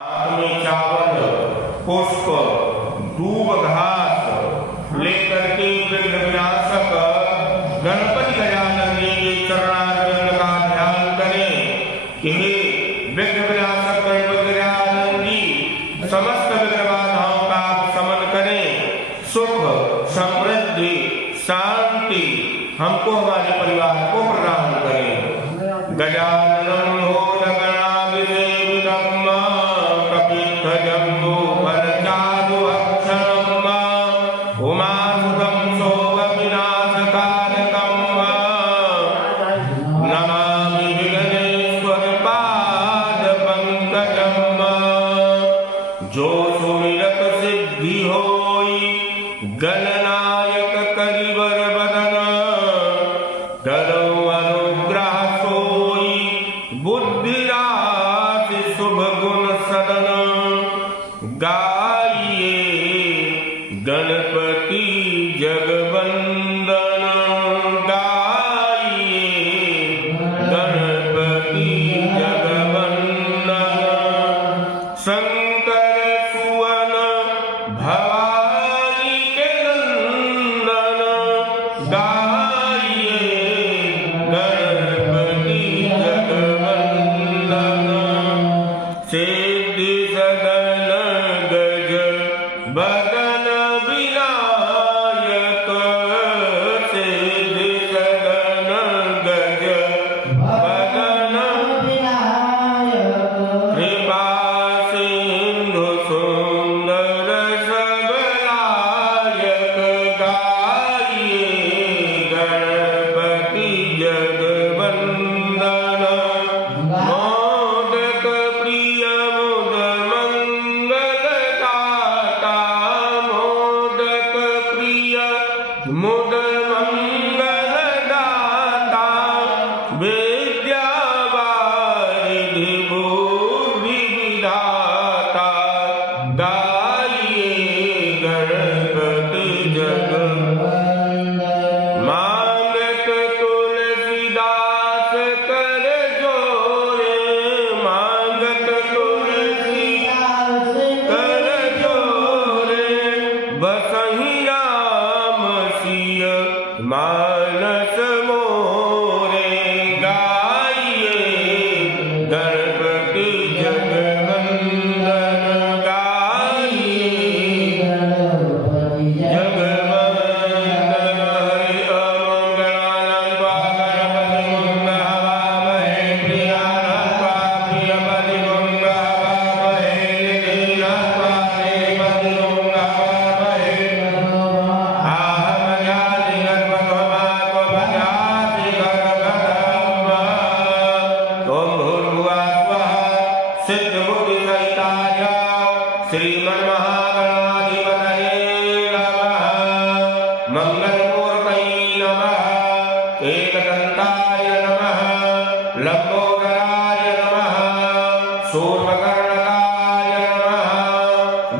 हाथ में चावल, पुष्प, दूब घास लेकर के विघ्नविनाशक गणपति गजानन जी के चरणारविंद का ध्यान करें कि हे विघ्नविनाशक गणपति गजानन जी समस्त विघ्न बाधाओं का शमन करें, सुख समृद्धि शांति हमको हमारे परिवार को प्रदान करें। गजानन हो जो सुमिरत सिद्धि होई गणनायक करिवर बदन डरो अनुग्रह सोई बुद्धि राशि शुभ गुण सदन गाइए गणपति जगवंदन गाइए गणपति जगवंदन शंकर भवानी के नंदन गाइए गणपति जगवंदन सिद्धि सदन गज बदन विनायक सिद्धि सदन गज बदन विनायक कृपा सिंधु सुंदर गणपति जगवंदन मोदक प्रिय मुद मंगल दाता मोदक प्रिय मुद मंगल दाता विद्या वारिधि बुद्धि विधाता गाइए गणपति जगवंदन मांगत तुलसीदास कर जोरे मांगत तुलसीदास कर जोरे बसहि राम सिय मानस मोरे गाइए गणपति जगवंदन गाइए गणपति जगवंदन हरि ओम गणानां श्रीमन्महागणाधिपतये नमः मंगलमूर्तये नमः एकदन्ताय नमः लंबोदराय नमः शूर्पकर्णकाय नमः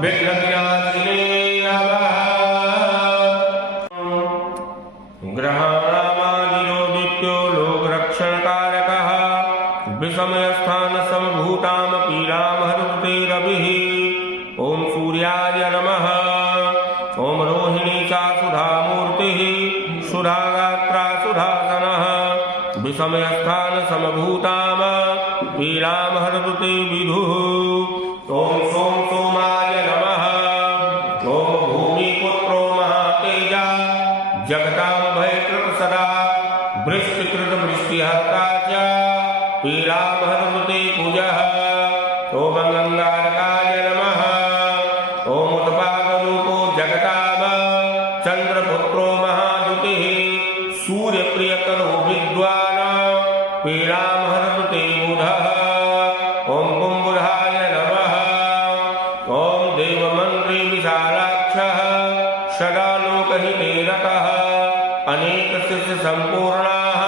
विघ्नविनाशिने नमः ग्रहाणामादिरोदित्यो लोकरक्षणकारकः विषमयस्थान समभूताम पीडाम हरुते रविः ओम सूर्याय नमः ओम रोहिणी चा सुधामूर्तिः सुधागात्रा सुधासनः विषमयस्थान समभूताम पीडाम हरुते विदुः ओम सोम सोमाय नमः ओम भूमिपुत्रो महातेजा जगतां भयकृत सदा वृष्टिकृत वृष्टिहर्ता च पीडाम हरुते कुजः ओम गंगारकाय नमः ओम उत्पादरूपो जगताम चंद्रपुत्रो महाद्युतिः सूर्यप्रियकरो विद्वान् पीडाम हरुते बुधः ओम कुम्भुधाय नमः ओम देवमन्त्री विशालाक्षः सदा लोकहिते रतः अनेक शिष्य संपूर्णाः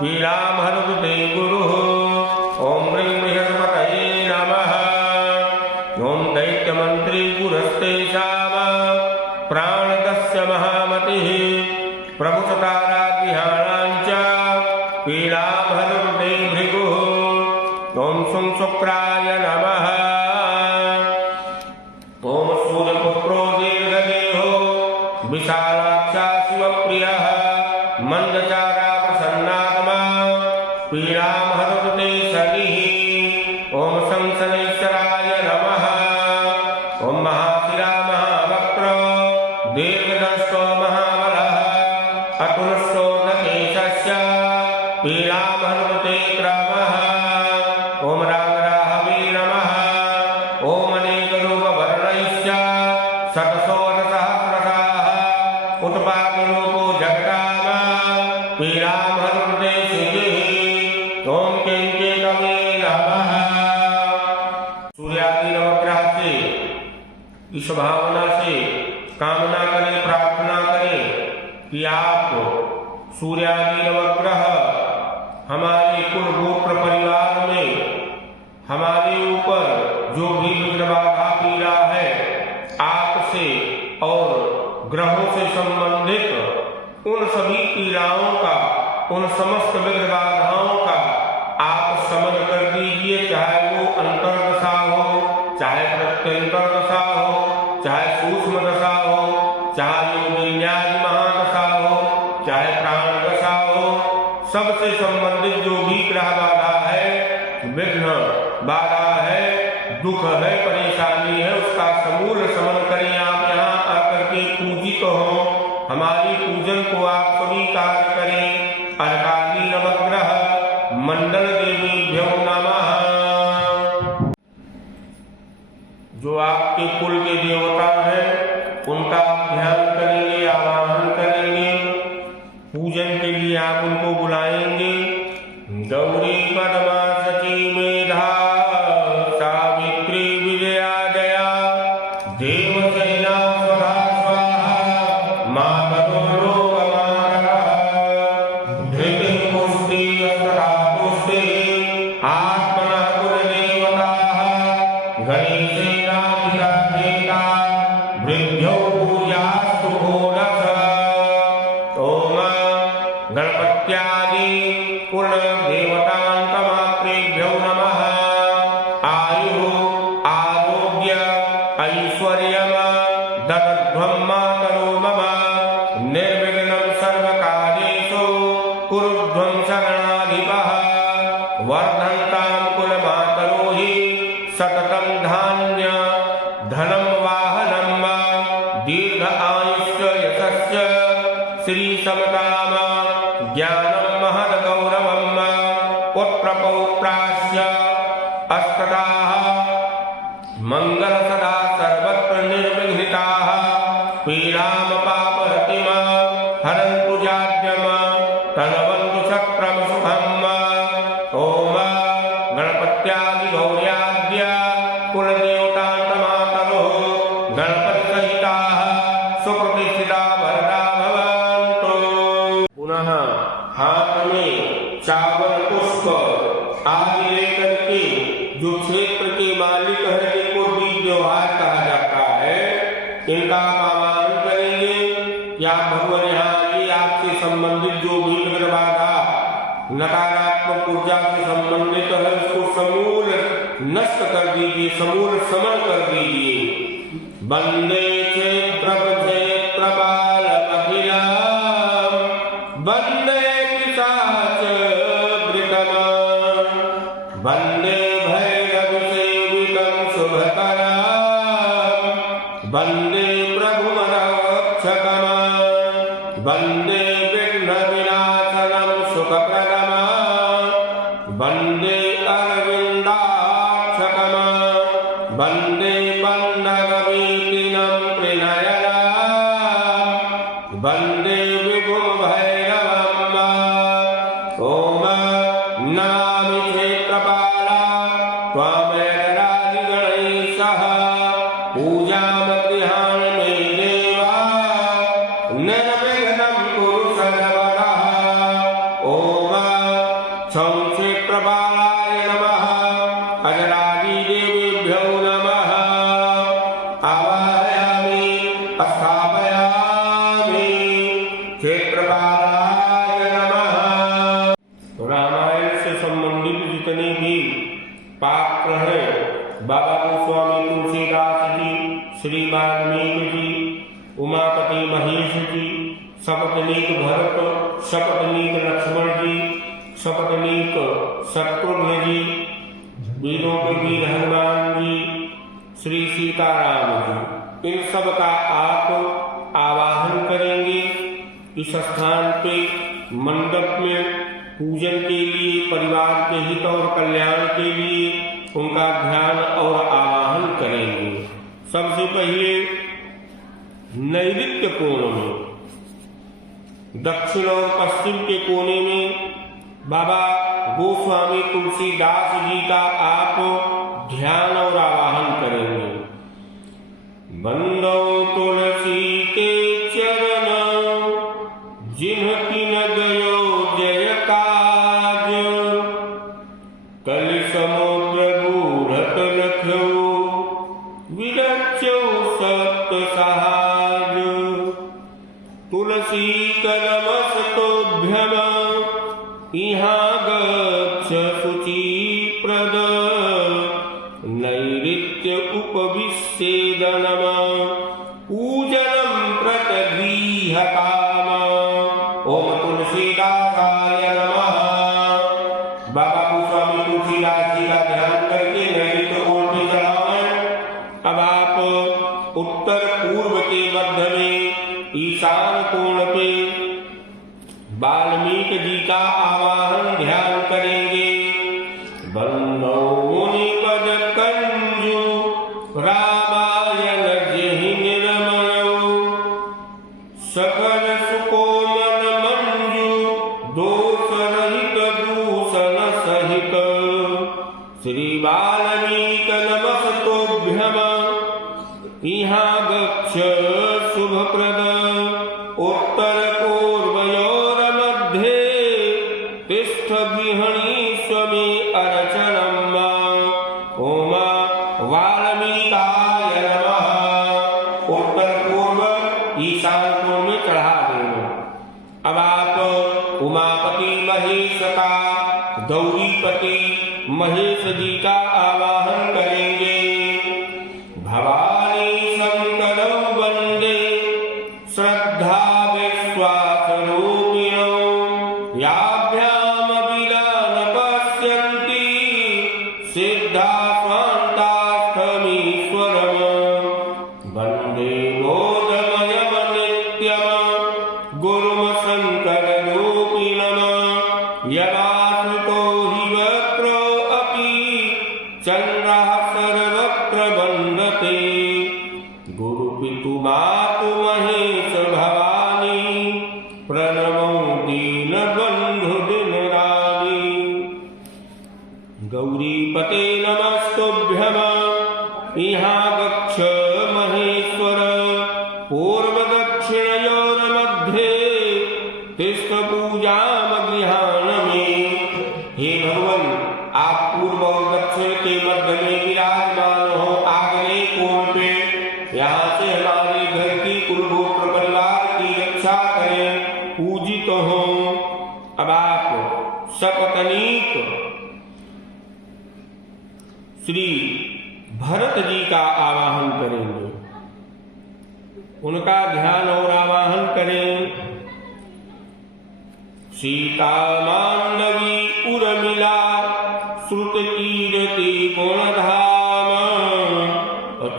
पीडाम हरुते गुरुः ओम ह्रीं बृहस्पतये नमः ओम दैत्यमन्त्री गुरस्तेषाम प्राणदस्य महामतिः प्रभुसताराग्रहाणां च पीडाम हरुते भृगुः ओम शुक्राय नमः। शतशोऽसहस्रशाः उत्पादरूपो जगदाम पीडामहृदे शुचिः ॐ किंचितमे नमः। सूर्यादि नवग्रह से इस भावना से कामना करें, प्रार्थना करें कि आप सूर्यादि नवग्रह हमारे कुल गोत्र परिवार में हमारे ऊपर जो भी विघ्न बाधा पीड़ा है आपसे और ग्रहों से संबंधित उन सभी पीड़ाओं का, उन समस्त विघ्न बाधाओं का आप समझ कर दीजिए। चाहे वो अंतर्दशा हो, चाहे प्रत्यंतर दशा हो, चाहे सूक्ष्म दशा हो, चाहे योगिन्यादि महादशा हो, चाहे प्राण दशा हो, सबसे संबंधित जो भी ग्रह बाधा है, विघ्न बाधा है, दुख है, परेशानी है, उसका समूल शमन करें। आप यहाँ आकर के पूजित हो, हमारी पूजन को आप स्वीकार करें। अर्कादि नवग्रह मंडल देवीभ्यो नमः। जो आपके कुल के देवता हैं उनका आप ध्यान करेंगे, आवाहन करेंगे। पूजन के लिए आप उनको बुलाएंगे। गौरी पद्मा सची मेधा सावित्री विजया जया देवसेना स्वधा स्वाहा मातरो लोकमातरः धृति पुष्टि अस्त्रधा पुष्टि आत्मनः कुलदेवताः गणेशेनाधिराधेता वृद्ध्यो पूजास्तु घोरस। ओम गणपत्यादि पूर्ण देवतान्तमात्रेभ्यो नमः। आयु आरोग्य ऐश्वर्यम ददध्वं मातरो मम निर्विघ्नं सर्वकार्येषु कुरुध्वं शरणाधिपः। वर्धन्तां कुलमातरो हि सततं धान्य धनं वाहनं दीर्घ आयुष्य यशश्च श्री समताम ज्ञानं महद गौरवम् पुत्रपौत्राश्च अष्टदाः मंगल सदा सर्वत्र निर्विघ्निताः पीडाम पापरतिम हरन्तु जाड्यम तनवन्तु शक्रम सुखम्। ओम गणपत्यादि गौर्याद्य कुलदेवतान्तमातरो गणपति सहिताः सुप्रतिष्ठिता वरदा भवन्तु। पुनः हाथ में चावल पुष्प आदि लेकर के जो क्षेत्र के मालिक है जिनको बीज व्यवहार कहा जाता है, इनका आप आह्वान करेंगे या भगवान यहाँ आइए, आपसे संबंधित जो भी विघ्न बाधा नकारात्मक ऊर्जा से संबंधित है उसको समूल नष्ट कर दीजिए, समूल समन कर दीजिए। वंदे क्षेत्र क्षेत्रपालमखिलम् वंदे पिशाच वृतम् वंदे भैरवसेवितं शुभकरम् वंदे प्रभुमरक्षकम् वंदे विघ्नविनाशनं सुखप्रदम् वंदे अरविन्दाक्षकम् वंदे पन्नगवीतिनं त्रिनयनम् वंदे विभुभैरवम्। ओम नमामि क्षेत्रपाला त्वामेतरादिगणैः पूजामगृहाण मे देवा निर्विघ्नं कुरु सर्वदा। ओम क्षं क्षेत्रपालाय नमः। अजरादिदेवेभ्यो नमः। आवाहयामि स्थापयामि क्षेत्रपालाय नमः। रामायण से संबंधित जितने भी पात्र हैं, बाबा गोस्वामी तुलसीदास जी, श्री वाल्मीकि जी, उमापति महेश जी, सपत्नीक भरत, सपत्नीक लक्ष्मण जी, सपत्नीक शत्रुघ्न जी, वीरों के वीर हनुमान जी, श्री सीताराम जी, इन सब का आप आवाहन करेंगे। इस स्थान पे मंडप में पूजन के लिए, परिवार के हित और कल्याण के लिए उनका ध्यान और आवाहन करेंगे। सबसे पहले नैऋत्य कोण में, दक्षिण और पश्चिम के कोने में बाबा गोस्वामी तुलसीदास जी का आप ध्यान और आवाहन करेंगे। बंदो तुलसी के चरण जिन्ह न गयो जय काज, कल समुद्र बूढ़त लख्यो विरच्यो सप्त सहाज। तुलसी कलमस्तोभ्यम इहाँ गच्छ शुचिप्रद, नैऋत्य उपविश्येदनम पूजनम प्रतगृहकाम। ओम तुलसीदासाय नमः। बाबा गोस्वामी तुलसीदास जी का ध्यान करके नैऋत्य कोण पे चढ़ाएं। अब आप उत्तर पूर्व के मध्य में ईशान कोण पे वाल्मीकि जी का आवाहन ध्यान करेंगे। बंदो मुनिपद कंजु रामायण जेहि निर्मयो, सकल सुकोमल मंजु दोष रहित दूषण सहित। श्री वाल्मीकि नमस्तोभ्यम इहाँ गच्छ शुभप्रद, उत्तर पूर्वयोर मध्ये तिष्ठ गृहणीष्वमे अर्चनम्। ओम वाल्मीकाय नमः। उत्तर पूर्व ईशान कोण में चढ़ा देंगे। अब आप उमापति महेश का, गौरीपति महेश जी का आवाहन करेंगे। भवानी शंकरौ वंदे श्रद्धा विश्वास रूपिणौ, याभ्याम विलान पश्यन्ति सिद्धा स्वान्तास्थमीश्वरम्। वन्दे बोधमयम नित्यम गुरुम शंकर रूपिणम्, यदाश्रितो हि वक्रो अपि चन्द्रः सर्वत्र वन्दते। गुरु पितु मातु महेश भवानी, प्रणमो दीन बंधु दिन रानी। गौरीपते नमस्तुभ्यम इहाँ गच्छ महेश्वर, पूर्व दक्षिणयोर मध्ये तिष्ठ पूजाम गृहाण में। हे भगवान, आप पूर्व और दक्षिण के मध्य में विराजमान हो आग्नेय कोण पे। यहाँ से हमारे घर की कुलगोत्र परिवार की रक्षा करें, पूजित हो। अब आप सपत्नीक श्री भरत जी का आवाहन करेंगे, उनका ध्यान और आवाहन करें। सीता मांडवी उर्मिला श्रुत कीर्ति गुणधाम,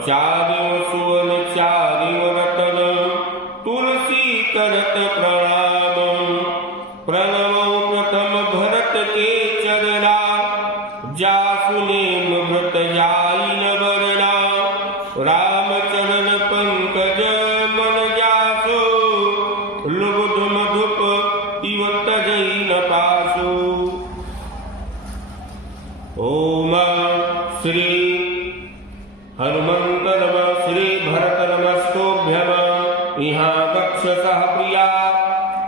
चारिव सुवन चारिव रतन तुलसी करत प्रणाम। प्रणमो प्रथम भरत के चरणा, जासु नेम व्रत जाई न वरना। राम चरण पंकज मन जासु, लुब्ध मधुप इव तजई न पासु। ओम श्री हनुमंत नमः श्री भरत नमस्तोभ्यम इहाँ गच्छ सह प्रिया,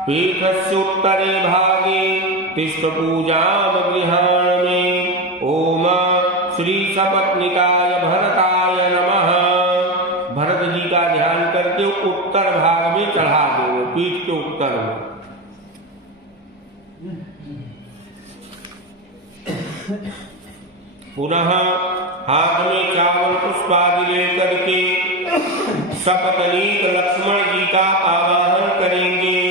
पीठस्य उत्तरे भागे तिष्ठ पूजाम गृहाण में। ओम श्री सपत्निकाय भरताय नमः। भरत जी का ध्यान करके उत्तर भाग में चढ़ा दो, पीठ के उत्तर में। पुनः हाथ में चावल पुष्पादि लेकर के सपत्नीक लक्ष्मण जी का आवाहन करेंगे।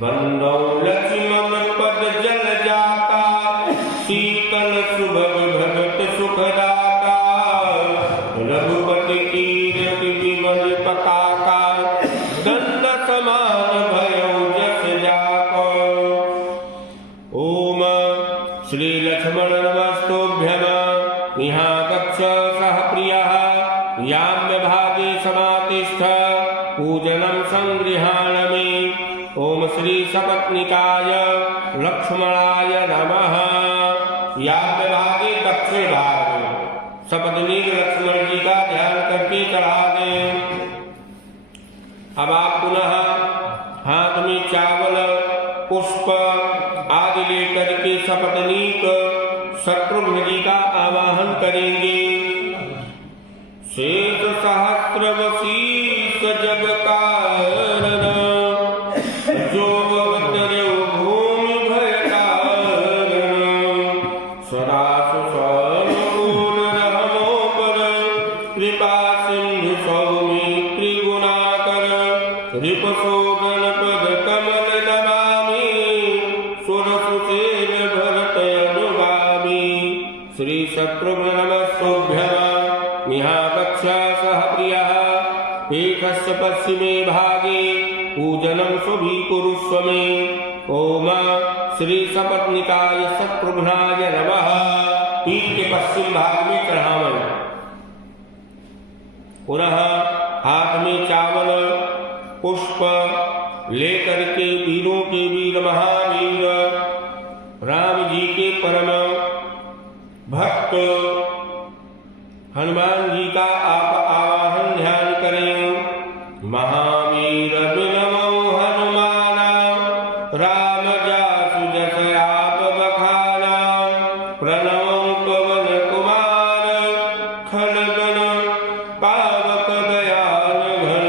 बंदो लक्ष्मण पद जल जाता, शीतल सुभग भगत सुखदाता। रघुपति कीर्ति विमल पताका, दंड समान भयो जस जाको। ओम श्री लक्ष्मण नमस्तोभ्यम इहाँ गच्छ सह प्रियः, याम्य भागे समातिष्ठ पूज लक्ष्मणाय नमः। याज्ञ भागे दक्षिण भाग में सपत्नीक लक्ष्मण जी का ध्यान करके चढ़ा दें। अब आप पुनः हाथ में चावल पुष्प आदि लेकर के सपत्नीक शत्रुघ्न जी का आवाहन करेंगे। शेष सहस्रवशीष जग कारण जो अवतर्यो भूमि भय कारण सदासु सर्वगुण रहमोपर कृपा सिंधु सौमित्री गुणाकर रिपशोधन पद कमल नमामि सुरसुसेन भरत अनुगामि। श्री शत्रुघ्न नमस्तुभ्यं निहागच्छ सह प्रियः पीठस्य पश्चिमे भागे पूजनं स्वभिकुरुष्व मे। ओम श्री सपत्निकाय शत्रुघ्नाय नमः। पीठ के पश्चिम भाग में चढ़ावन। पुनः हाथ में चावल पुष्प लेकर के वीरों के वीर महावीर राम जी के परम भक्त हनुमान जी का आप आवाहन ध्यान करें। महावीर बिनमो हनुमाना राम जासु जस आप बखाना प्रणवो पवन कुमार खलगन पावक दयाल घन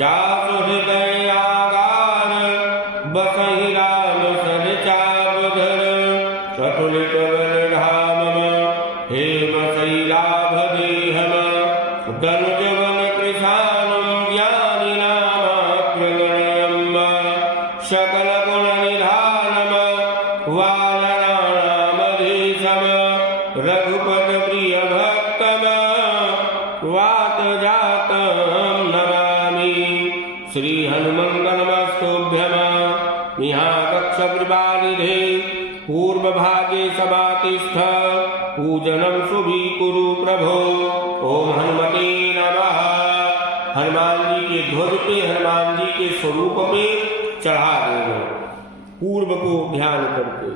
जासु हृदय आगार बसहि राम सर चापधर अतुलित बल धाम हेम शैलाभ देहम धनुज वन कृशानं ज्ञानिनामाग्रगण्यं सकल गुण निधानम वानराणामधीशम रघुपत प्रिय भक्तम वात जातं नमामि। श्री हनुमंगल नमस्तुभ्यं निहागच्छ कृपानिधे पूर्व भागे समातिष्ठ पूजनं सुभिकुरु प्रभो। ओम हनुमते नमः। हनुमान जी के ध्वज पे हनुमान जी के स्वरूप पे चढ़ा देना पूर्व को ध्यान करके।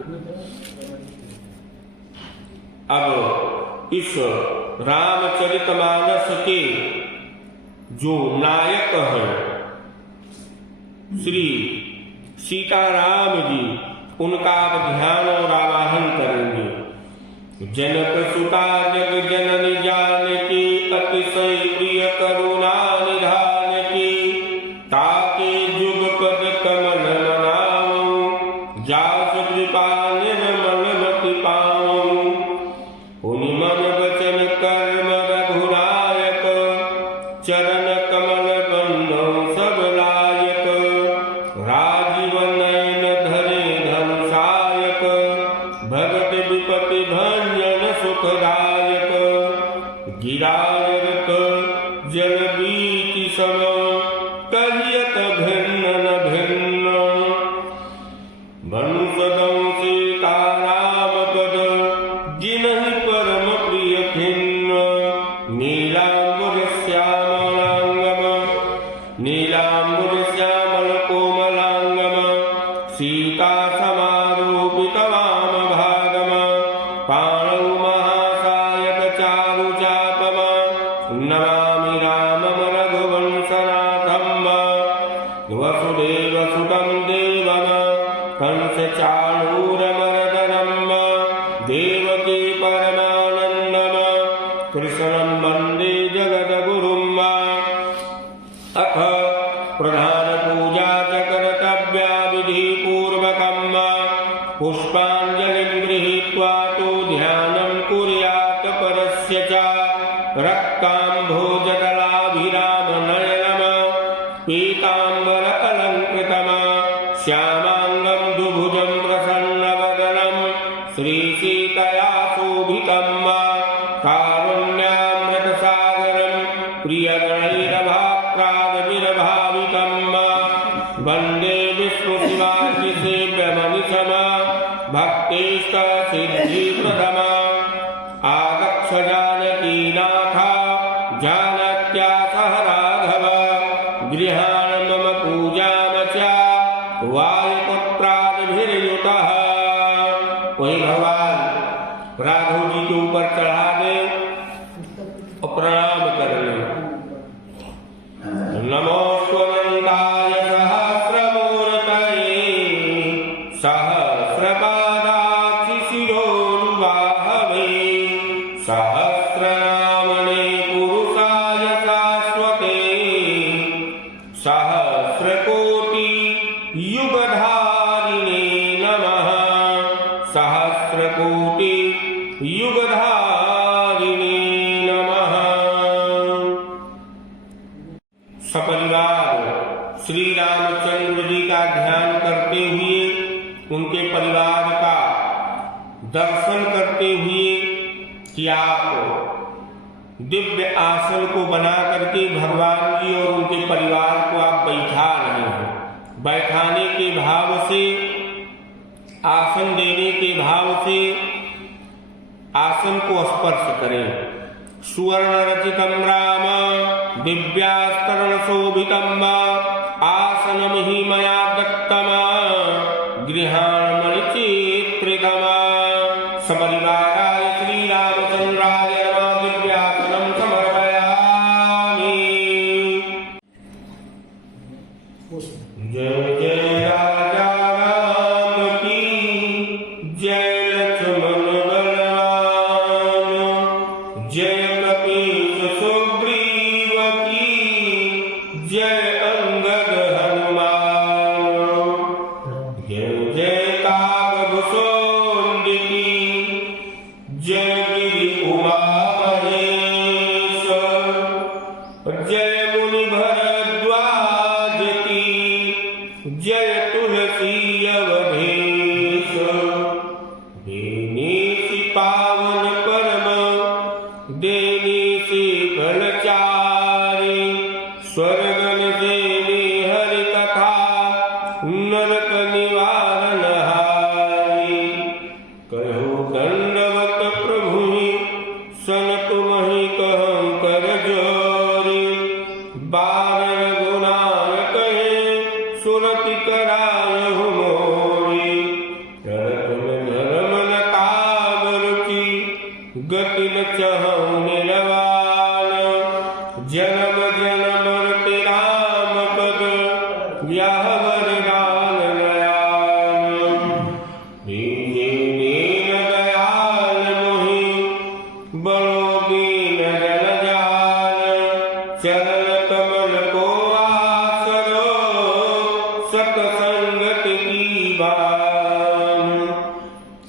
अब इस रामचरितमानस के जो नायक हैं श्री सीताराम जी उनका अब ध्यान और आवाहन करेंगे। जनक सुता जग जननी जानकी अतिशय प्रिय करुणा निधान की ताके जुग पद कमल मनाऊं जास कृपा निर्मल मति पाऊं। उनि मन वचन कर्म रघुनायक चरण कमल बंधो सब लायक राजीव नयन धरे धनुषायक भगत विपति भंजन सुखदायक गिरायत जल बीति सम कहियत भिन्न न भिन्न बंसदं सीताराम पद जिनहि परम प्रिय खिन्न नीलांबर श्यामल कोमलांगम सीता समारूपित वाम भागम पाणौ महासायक चारु चापम नमामि रामम रघुवंशनाथम वसुदेव सुतं देवम कंस चाणूरमर्दनम देवकी परमानंदम कृष्णं वन्दे जगद्गुरुम्। अथ प्रधान पूजा च कर्तव्या विधि पूर्वकम् पुष्पाञ्जलिं गृहीत्वा तु ध्यानं कुर्यात् परस्य च रक्ताम्भोजदलाभिरामनयनम् पीताम्बर अलङ्कृतम् श्यामाङ्गं दुभुजं प्रसन्नवदनं श्रीसीतया शोभितम् कारुण्यामृतसागरं प्रियगणैरभाक्रादविर्भावितम् वन्दे विष्णुशिवाजिसेव्यमनिशम भक्तिष्टसिद्धिप्रदम आगच्छ जानकीनाथ जानक्या सह राघव गृहाण मम पूजाम च वायुपुत्रादिभिर्युतः श्री रामचंद्र जी का ध्यान करते हुए, उनके परिवार का दर्शन करते हुए कि आप दिव्य आसन को बना करके भगवान जी और उनके परिवार को आप बैठा रहे हैं। बैठाने के भाव से, आसन देने के भाव से आसन को स्पर्श करें। सुवर्ण रचितम राम दिव्यास्तरण शोभितम आसनम ही मया दत्तम गृहाण मणिचित्रितम सपरिवाराय श्री रामचंद्राय नमः दिव्यासनं समर्पयामि। जय जय राजा राम की जय, लक्ष्मण बलराम जय, कपीश सुग्रीव की जय, अंगद हनुमान जय जय कागभूषण की जय, गिरि उमा महेश्वर जय, मुनि भरद्वाज की जय, तुलसी अवधेश देनीसी पावन परम देनीसी फलचारी स्वर्गन देनी हरि कथा नरक निवारण हारी कहो दंडवत प्रभु सन तुम्हि कहं कर जोरी बारह गुनान कहे सुरति करारहु मोरी धर्म न काम रुचि गति न चहु निर्वाण जन्म जन्म रति राम पद यह वरदान नयान दीन दयाल मोहि बड़ो दीन जन जान चरण कमल को आसरो सतसंगत की बान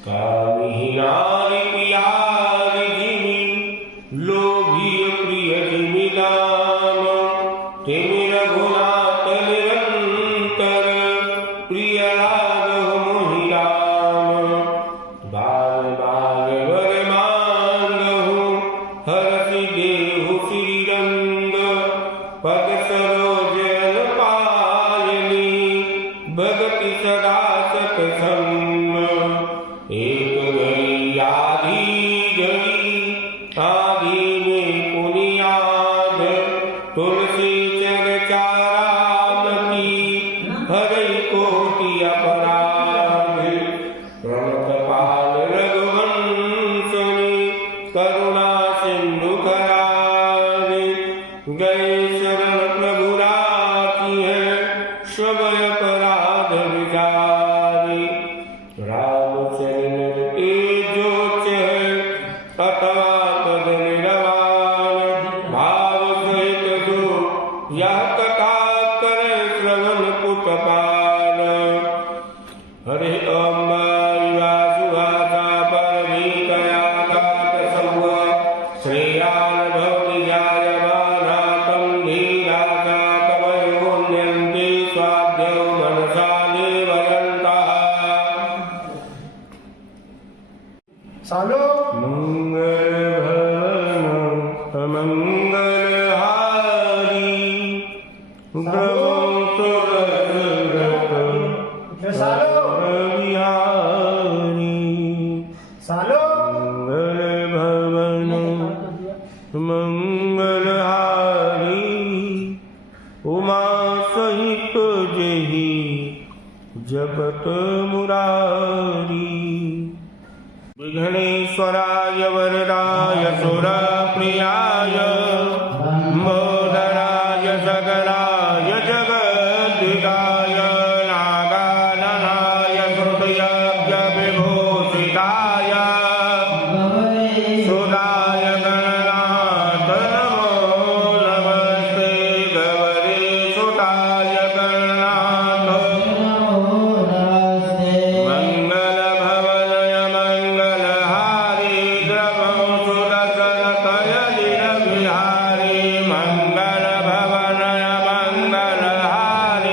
कामिही नारी प्यारी जिमि लोभी प्रिय जिमि दाम तिमि रघुनाथ निरंतर प्रिय लागहु मोहि राम बार बार वर मांगहु हरषि देहु श्रीरंग पद सरोज न पायनी भगति सदा सतसंग एक घड़ी आधी में पुनियाद तुलसी चरचाराम की हरि कोटि अपराध प्रणतपाल रघुवंशनि करुणा सिंधु करारे गए शरण प्रभु राखी है सब अपराध विचारे रामचरण तेजो चह अथवा पद निरवान भाव सहित जो यह कथा करे श्रवण कुटपाल हरे अम्बा सुहासा परमीतया गात सौव श्रेयान भवति जायमानातं धीरासा कवयोन्यन्ते स्वाध्यो मनसा देवयन्तः सालो मंगल भवन अमंगल हारी प्रभु तुरत सालो बिहारी सालो मंगल भवन मंगल हारी उमा सहित जही जगत मुरारी विघ्नेश्वराय वरदाय सुरप्रियाय मोदराय सकलाय जगद्विदाय नागाननाय श्रुतयज्ञ विभूषिताय सुदाय गणनाथ नमो नमस्ते गौरी सुताय गणनाथ मंगल भवनय मंगलहारी द्रवं सुदर्शन कयलिर विहारी मंगल भवनय मंगलहारी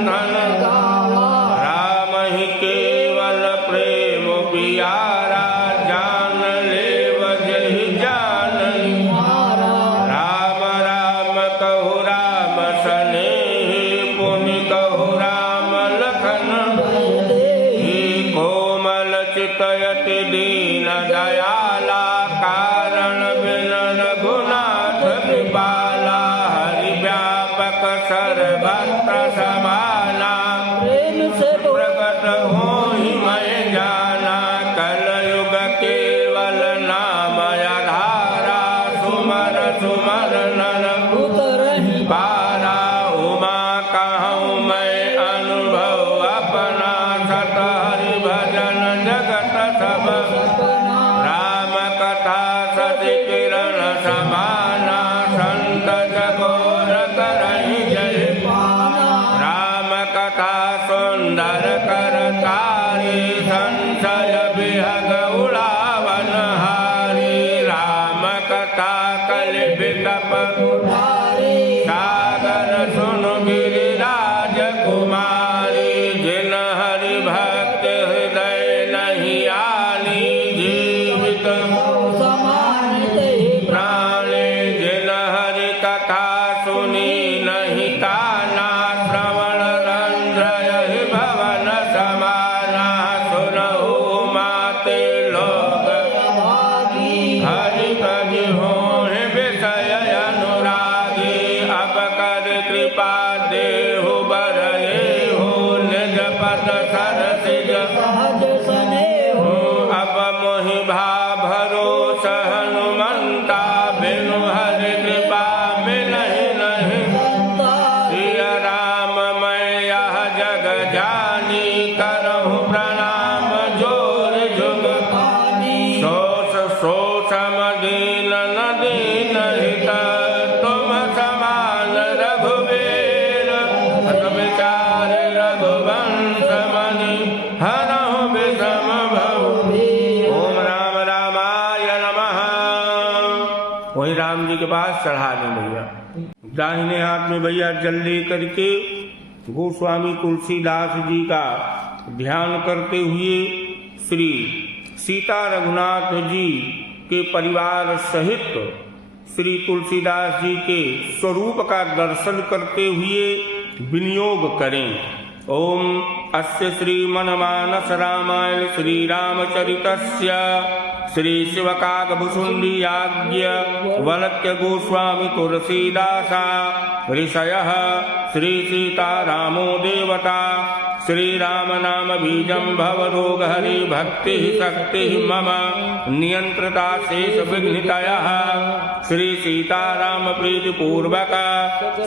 बंधन राम ही केवल प्रेम पियारा जान ले वजहि जानहि राम राम कहु राम सनेहि पुनि कहु राम लखन कोमल चितयति दीन दयाला कारण बिन रघुनाथ कृपाला हरि व्यापक सर्वत्र समाना प्रकट होहि मैं जाना कलयुग केवल नाम आधारा सुमर सुमर नर पारा उमा कहूँ मैं अनुभव अपना सत हरि भजन जगत सब राम कथा सति किरण समाना संत जगोर करहि जय राम कथा सुंदर करतारी संशय विहग उड़ावन हारी राम कथा कलिबित सागर सुनु गिरिराज कुमारी जिन हरि भक्त हृदय नहीं आनी जीवित प्राणी जिन हरि कथा सुनी नहीं काना श्रवण रंध्रयहि भवन समाना सुनहु माते लोग हरि कहि होहि विषय अनुरागी अब कर कृपा देहु बरये हो निज पद सरसिज अब मोहि भाव भरोस हनुमंता बिनु हरि कृपा मिलहि नहीं प्रिय राम मैं यह जग जानी करहु प्रणाम जोर जुग सोस सोस मदीन नदीन हित तुम समान रघुवीर अत विचार रघुवंश मणि हरहु विषम भव ओम राम रामाय नमः। वही राम जी के पास चढ़ा दें भैया। दाहिने हाथ में भैया जल ले करके गोस्वामी तुलसीदास जी का ध्यान करते हुए श्री सीता रघुनाथ जी के परिवार सहित श्री तुलसीदास जी के स्वरूप का दर्शन करते हुए विनियोग करें। ओम अस्य श्री मनमानस रामायण श्री रामचरितस्य श्री शिवकागभुसुंडीयाज्ञ वलक्य गोस्वामी तुलसीदासा ऋषयः श्री सीतारामो देवता श्री राम नाम बीजं भवरोग हरि भक्ति शक्ति मम नियंत्रता शेष विघ्नितयः श्री सीताराम प्रीति पूर्वक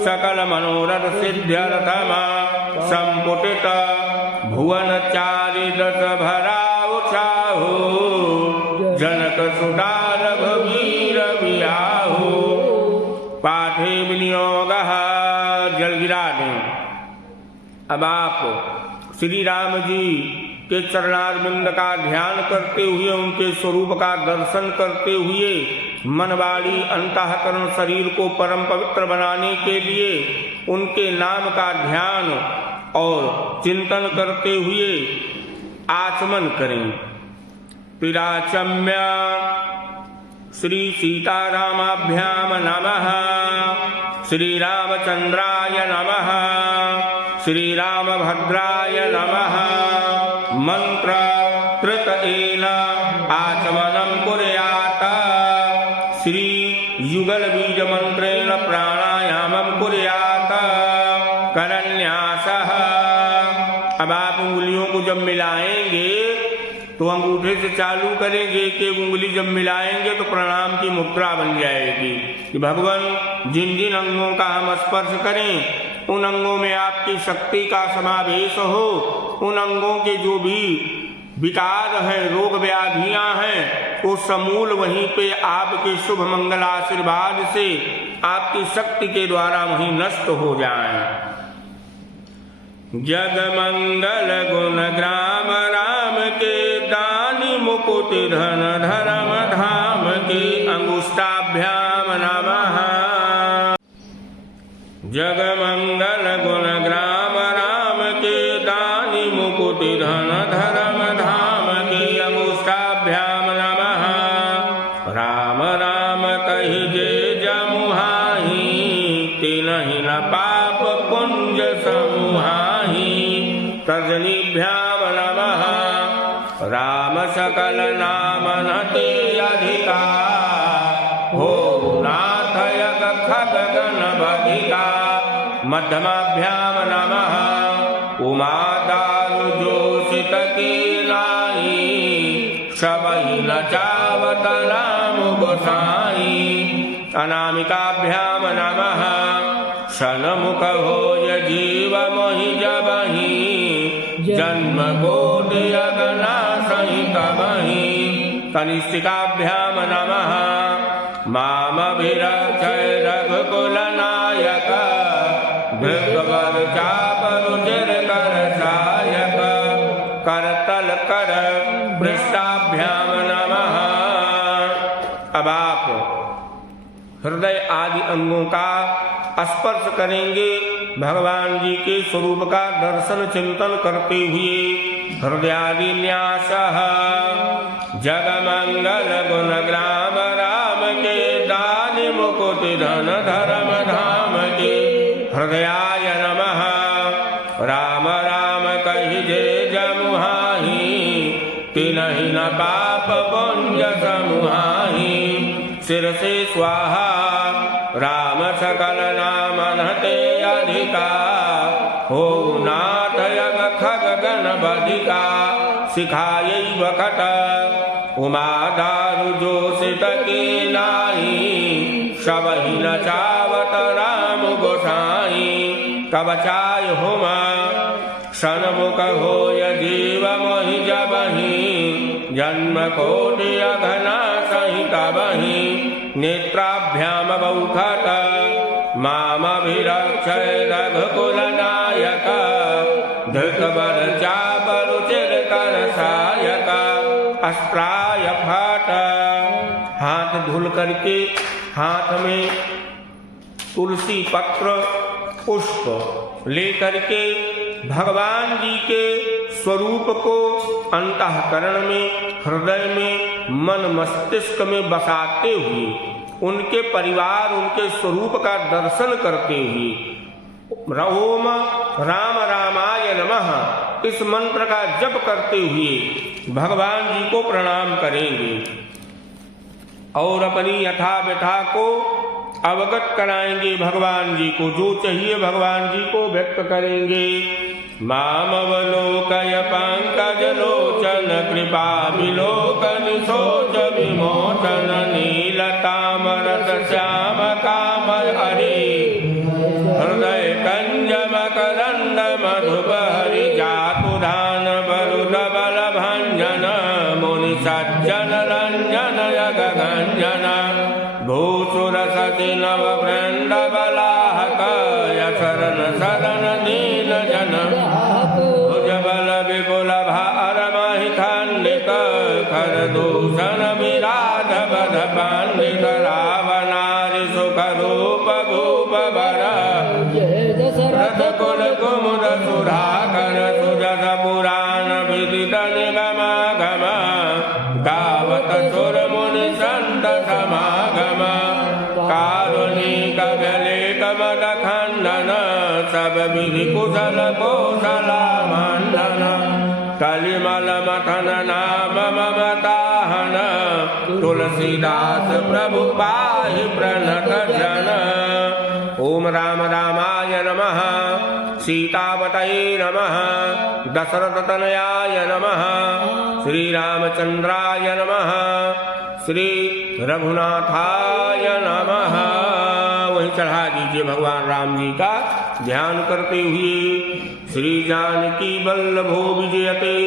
सकल मनोरथ सिद्ध्यर्थम संपुटित भुवन चारि दस भरा उछाहु जनक सुता रघुवीर बियाहु पाठे विनियोगः जल गिरा दें। अब आप श्री राम जी के चरणारविंद का ध्यान करते हुए उनके स्वरूप का दर्शन करते हुए मनवाड़ी अंतःकरण शरीर को परम पवित्र बनाने के लिए उनके नाम का ध्यान और चिंतन करते हुए आचमन करें। पिराचम्य श्री सीतारामाभ्याम नमः श्री रामचंद्राय नमः श्री रामभद्राय नमः मंत्र कृत एन आचमनं कुर्यात् श्री युगल बीज मंत्रेण प्राणायामं कुर्यात् करन्यासः। अब आप उंगलियों को जब मिलाएंगे तो अंगूठे से चालू करेंगे कि उंगली जब मिलाएंगे तो प्रणाम की मुद्रा बन जाएगी कि भगवान जिन जिन अंगों का हम स्पर्श करें उन अंगों में आपकी शक्ति का समावेश हो, उन अंगों के जो भी विकार है रोग व्याधियां हैं वो समूल वहीं पे आपके शुभ मंगल आशीर्वाद से आपकी शक्ति के द्वारा वहीं नष्ट हो जाएं। जग मंगल गुण ग्राम राम के दानी मुकुट धन धर्म धाम के अंगुष्ठाभ्याम नमः। जग मंगल गुण ग्राम राम कोटि धन धर्म धाम की अंगुष्ठाभ्याम नमः। राम राम कहि जे जमुहाहि तिन्हि न पाप पुंज समुहाहि। तजनीभ्याम नमः। राम सकल नाम नते अधिका हो नाथ यग खग गण बधिका। मध्यमाभ्याम नमः। उमा दारु जोषित की लाई सबहि नचावत राम गोसाई। अनामिकाभ्याम नमः। सनमुख होय जीव मोहि जबहि जन्म कोटि अगना सहित बहि। कनिष्ठिकाभ्याम नमः। मामभिरक्षय रघुकुल नायक भृगवर चाप रुचिर कर सायक। करतल कर पृष्ठाभ्याम नमः। अब आप हृदय आदि अंगों का स्पर्श करेंगे। भगवान जी के स्वरूप का दर्शन चिंतन करते हुए हृदयादि न्यास। जगमंगल गुण ग्राम राम के दानि मुकुटि धन धर्म धाम के। हृदयाय नमः। राम राम कहि जे जमुहाहि तिन्हि न पाप पुंज समुहाहि। सिर से स्वाहा राम सकल नाम नते अधिका हो नाथ यग खग गण बधिका। सिखायै बखट उमा दारु जोषित की लाई सबहि नचावत राम गोसाई। कवचाय हुमा सनमुख होय जीव मोहि जबहि जन्म कोटि अघना सहित बहि। नेत्राभ्याम बौखट मामभिरक्षय रघुकुल नायक धृतवर चाप रुचिर कर सायक। अस्त्राय फट हाथ धुल करके हाथ में तुलसी पत्र पुष्प लेकर के भगवान जी के स्वरूप को अंतःकरण में हृदय में मन मस्तिष्क में बसाते हुए उनके परिवार उनके स्वरूप का दर्शन करते हुए ओम राम रामाय नमः इस मंत्र का जप करते हुए भगवान जी को प्रणाम करेंगे और अपनी यथा व्यथा को अवगत कराएंगे। भगवान जी को जो चाहिए भगवान जी को व्यक्त करेंगे। मामवलोकय पंकज लोचन कृपा विलोकन सोच विमोचन नीलतामरस श्याम कामय हरि। हृदय कंज मकरंद मधुप हरि जातुधान बरुद बल भंजन मुनि सज्जन रंजन यग गंजन। भूसुर सति नव वृंद बलाहक यशरण शरण दीन जन। भुज बल विपुल भार महि खंडित खर दूषण विराध बध पंडित। रावणारि सुख रूप भूप बर रथ कुल कुमुद सुधाकर। सुजस पुराण विदित निगम गम गावत सुर मुनि संत समागम। कारुणिक व्यलेक मद खंडन सब विधि कुशल कौशला मंडन। कलिमल मथन नाम ममताहन तुलसीदास प्रभु पाहि प्रणत जन। ओम राम रामाय नमः। सीतावतये नमः। दशरथ तनयाय नमः। श्री रामचंद्राय नमः। श्री रघुनाथाय नमः। वहीं चढ़ा दीजिए भगवान राम जी का ध्यान करते हुए। श्री जानकी वल्लभो विजयते।